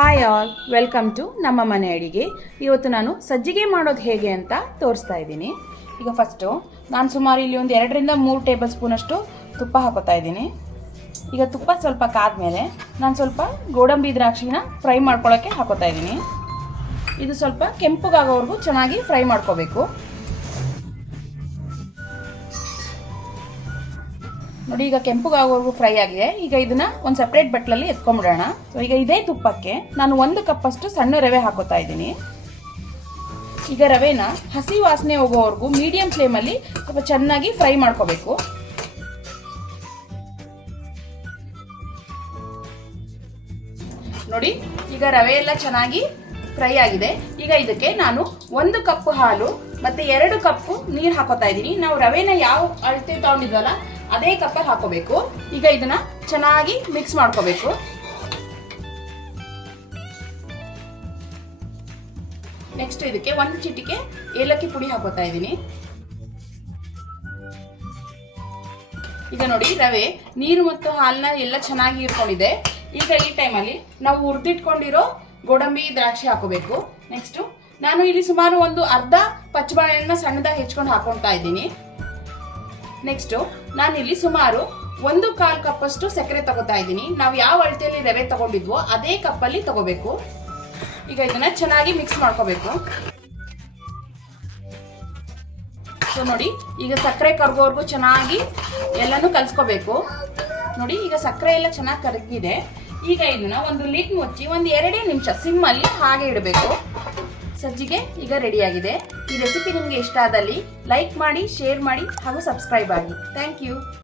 Hi all welcome to ನಮ್ಮ ಮನೆ ಅಡಿಗೆ. ಇವತ್ತು ನಾನು ಸಜ್ಜಿಗೆ ಮಾಡೋದು ಹೇಗೆ ಅಂತ ತೋರಿಸ್ತಾ ಇದ್ದೀನಿ. ಈಗ ಫಸ್ಟು ನಾನು ಸುಮಾರು ಇಲ್ಲಿ ಒಂದು ಎರಡರಿಂದ ಮೂರು ಟೇಬಲ್ ಸ್ಪೂನಷ್ಟು ತುಪ್ಪ ಹಾಕೋತಾ ಇದ್ದೀನಿ. ಈಗ ತುಪ್ಪ ಸ್ವಲ್ಪ ಕಾದ್ಮೇಲೆ ನಾನು ಸ್ವಲ್ಪ ಗೋಡಂಬಿ ದ್ರಾಕ್ಷಿನ ಫ್ರೈ ಮಾಡ್ಕೊಳ್ಳೋಕ್ಕೆ ಹಾಕೋತಾ ಇದ್ದೀನಿ. ಇದು ಸ್ವಲ್ಪ ಕೆಂಪುಗಾಗೋವರೆಗೂ ಚೆನ್ನಾಗಿ ಫ್ರೈ ಮಾಡ್ಕೋಬೇಕು. ನೋಡಿ, ಈಗ ಕೆಂಪುಗಾಗೋವರೆಗೂ ಫ್ರೈ ಆಗಿದೆ. ಈಗ ಇದನ್ನ ಒಂದು ಸಪ್ರೇಟ್ ಬಟ್ಲಲ್ಲಿ ಎತ್ಕೊಂಡ್ಬಿಡೋಣ. ಸೊ ಈಗ ಇದೇ ತುಪ್ಪಕ್ಕೆ ನಾನು ಒಂದು ಕಪ್ಪಷ್ಟು ಸಣ್ಣ ರವೆ ಹಾಕೋತಾ ಇದ್ದೀನಿ. ಈಗ ರವೆನ ಹಸಿ ವಾಸನೆ ಹೋಗೋವರೆಗೂ ಮೀಡಿಯಂ ಫ್ಲೇಮಲ್ಲಿ ಸ್ವಲ್ಪ ಚೆನ್ನಾಗಿ ಫ್ರೈ ಮಾಡ್ಕೋಬೇಕು. ನೋಡಿ, ಈಗ ರವೆ ಎಲ್ಲ ಚೆನ್ನಾಗಿ ಫ್ರೈ ಆಗಿದೆ. ಈಗ ಇದಕ್ಕೆ ನಾನು ಒಂದು ಕಪ್ ಹಾಲು ಮತ್ತೆ ಎರಡು ಕಪ್ ನೀರು ಹಾಕೋತಾ ಇದ್ದೀನಿ. ನಾವು ರವೆನ ಯಾವ ಅಳತೆ ತಗೊಂಡಿದ್ವಲ್ಲ ಅದೇ ಕಪ್ಪಲ್ಲಿ ಹಾಕೋಬೇಕು. ಈಗ ಇದನ್ನ ಚೆನ್ನಾಗಿ ಮಿಕ್ಸ್ ಮಾಡ್ಕೋಬೇಕು. ನೆಕ್ಸ್ಟ್ ಇದಕ್ಕೆ ಒಂದು ಚಿಟಿಕೆ ಏಲಕ್ಕಿ ಪುಡಿ ಹಾಕೋತಾ ಇದ್ದೀನಿ. ಈಗ ನೋಡಿ ರವೆ, ನೀರು ಮತ್ತು ಹಾಲನ್ನ ಎಲ್ಲ ಚೆನ್ನಾಗಿ ಇರ್ಕೊಂಡಿದೆ ಈಗ ಈ ಟೈಮಲ್ಲಿ ನಾವು ಹುರಿದಿಟ್ಕೊಂಡಿರೋ ಗೋಡಂಬಿ ದ್ರಾಕ್ಷಿ ಹಾಕೋಬೇಕು. ನೆಕ್ಸ್ಟು ನಾನು ಇಲ್ಲಿ ಸುಮಾರು ಒಂದು ಅರ್ಧ ಪಚ್ಚಬಾಳೆಹಣ್ಣನ್ನ ಸಣ್ಣದಾಗಿ ಹೆಚ್ಕೊಂಡು ಹಾಕೊಳ್ತಾ ಇದ್ದೀನಿ. ನೆಕ್ಸ್ಟು ನಾನಿಲ್ಲಿ ಸುಮಾರು ಒಂದು ಕಾಲು ಕಪ್ಪಷ್ಟು ಸಕ್ಕರೆ ತಗೋತಾ ಇದ್ದೀನಿ. ನಾವು ಯಾವ ಅಳತೆಯಲ್ಲಿ ರವೆ ತಗೊಂಡಿದ್ವೋ ಅದೇ ಕಪ್ಪಲ್ಲಿ ತಗೋಬೇಕು. ಈಗ ಇದನ್ನ ಚೆನ್ನಾಗಿ ಮಿಕ್ಸ್ ಮಾಡ್ಕೋಬೇಕು. ಸೊ ನೋಡಿ, ಈಗ ಸಕ್ಕರೆ ಕರ್ಗೋವರೆಗೂ ಚೆನ್ನಾಗಿ ಎಲ್ಲನೂ ಕಲ್ಸ್ಕೋಬೇಕು. ನೋಡಿ, ಈಗ ಸಕ್ಕರೆ ಎಲ್ಲ ಚೆನ್ನಾಗಿ ಕರಗಿದೆ. ಈಗ ಇದನ್ನ ಒಂದು ಲಿಡ್ ಮುಚ್ಚಿ ಒಂದು ಎರಡೇ ನಿಮಿಷ ಸಿಮ್ಮಲ್ಲಿ ಹಾಗೆ ಇಡಬೇಕು. ಸಜ್ಜಿಗೆ ಈಗ ರೆಡಿಯಾಗಿದೆ. ಈ ರೆಸಿಪಿ ನಿಮಗೆ ಇಷ್ಟ ಆದಲ್ಲಿ ಲೈಕ್ ಮಾಡಿ, ಶೇರ್ ಮಾಡಿ ಹಾಗೂ ಸಬ್ಸ್ಕ್ರೈಬ್ ಆಗಿ. Thank you.